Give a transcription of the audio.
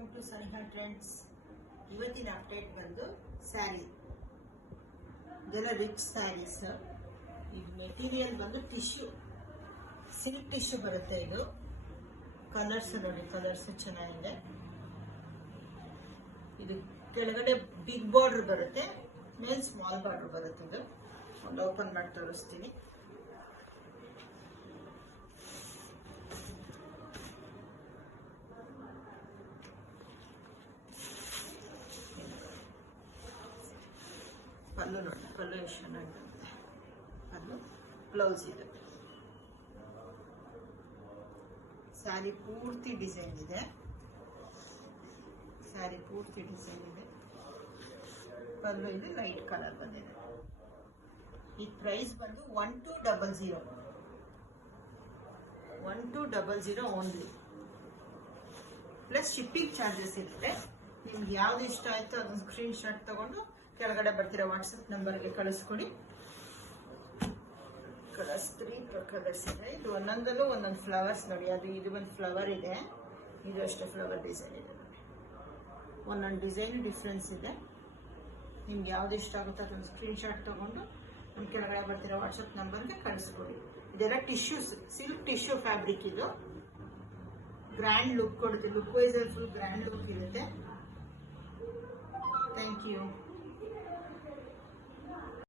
Welcome to Saniha trends. ಇವತ್ತಿನ update ಬಂದು ಸ್ಯಾರಿ, ಇದೆಲ್ಲ ರಿಚ್ ಸ್ಯಾರೀಸ್. ಇದು ಮೆಟೀರಿಯಲ್ ಬಂದು ಟಿಶ್ಯೂ, ಸಿಲ್ಕ್ ಟಿಶ್ಯೂ ಬರುತ್ತೆ. ಇದು ಕಲರ್ಸ್ ನೋಡಿ, ಕಲರ್ಸ್ ಚೆನ್ನಾಗಿದೆ. ಇದು ಕೆಳಗಡೆ ಬಿಗ್ ಬಾರ್ಡರ್ ಬರುತ್ತೆ, ಮೇಲೆ ಸ್ಮಾಲ್ ಬಾರ್ಡರ್ ಬರುತ್ತೆ. ಇದು ಒಂದು ಓಪನ್ ಮಾಡಿ ತೋರಿಸ್ತೀನಿ. ಪಲ್ಲು ನೋಡಿ, ಪಲ್ಲು ಎಷ್ಟು ಚೆನ್ನಾಗಿದೆ. ಪಲ್ಲು, ಬ್ಲೌಸ್ ಇದೆ. ಸ್ಯಾರಿ ಪೂರ್ತಿ ಡಿಸೈನ್ ಇದೆ. ಸ್ಯಾರಿ ಪೂರ್ತಿ ಡಿಸೈನ್ ಇದೆ. ಪಲ್ಲು ಇದು ಲೈಟ್ ಕಲರ್ ಬಂದಿದೆ. ಈ ಪ್ರೈಸ್ ಬಂದು 1200 1200 ಓನ್ಲಿ, ಪ್ಲಸ್ ಶಿಪ್ಪಿಂಗ್ ಚಾರ್ಜಸ್ ಇರುತ್ತೆ. ನಿಮ್ಗೆ ಯಾವ್ದು ಇಷ್ಟ ಆಯ್ತು ಅದನ್ನ ಸ್ಕ್ರೀನ್ ಶಾಟ್ ತಗೊಂಡು ಕೆಳಗಡೆ ಬರ್ತಿರೋ ವಾಟ್ಸಪ್ ನಂಬರ್ಗೆ ಕಳಿಸ್ಕೊಡಿ. ಕಲರ್ಸ್ 3 ಕಲರ್ಸ್ ಇದೆ. ಇದು ಒಂದೊಂದಲ್ಲೂ ಒಂದೊಂದು ಫ್ಲವರ್ಸ್ ನೋಡಿ. ಇದು ಒಂದು ಫ್ಲವರ್ ಇದೆ, ಇದು ಅಷ್ಟೇ ಫ್ಲವರ್ ಡಿಸೈನ್ ಇದೆ ನೋಡಿ. ಒಂದೊಂದು ಡಿಸೈನ್ ಡಿಫ್ರೆನ್ಸ್ ಇದೆ. ನಿಮ್ಗೆ ಯಾವ್ದು ಇಷ್ಟ ಆಗುತ್ತೋ ಅದೊಂದು ಸ್ಕ್ರೀನ್ ಶಾಟ್ ತಗೊಂಡು ನಮ್ಮ ಕೆಳಗಡೆ ಬರ್ತಿರೋ ವಾಟ್ಸಪ್ ನಂಬರ್ಗೆ ಕಳಿಸ್ಕೊಡಿ. ಇದೆಲ್ಲ ಟಿಶ್ಯೂಸ್, ಸಿಲ್ಕ್ ಟಿಶ್ಯೂ ಫ್ಯಾಬ್ರಿಕ್. ಇದು ಗ್ರ್ಯಾಂಡ್ ಲುಕ್ ಕೊಡುತ್ತೆ. Look wise full grand look ಇರುತ್ತೆ. Thank you.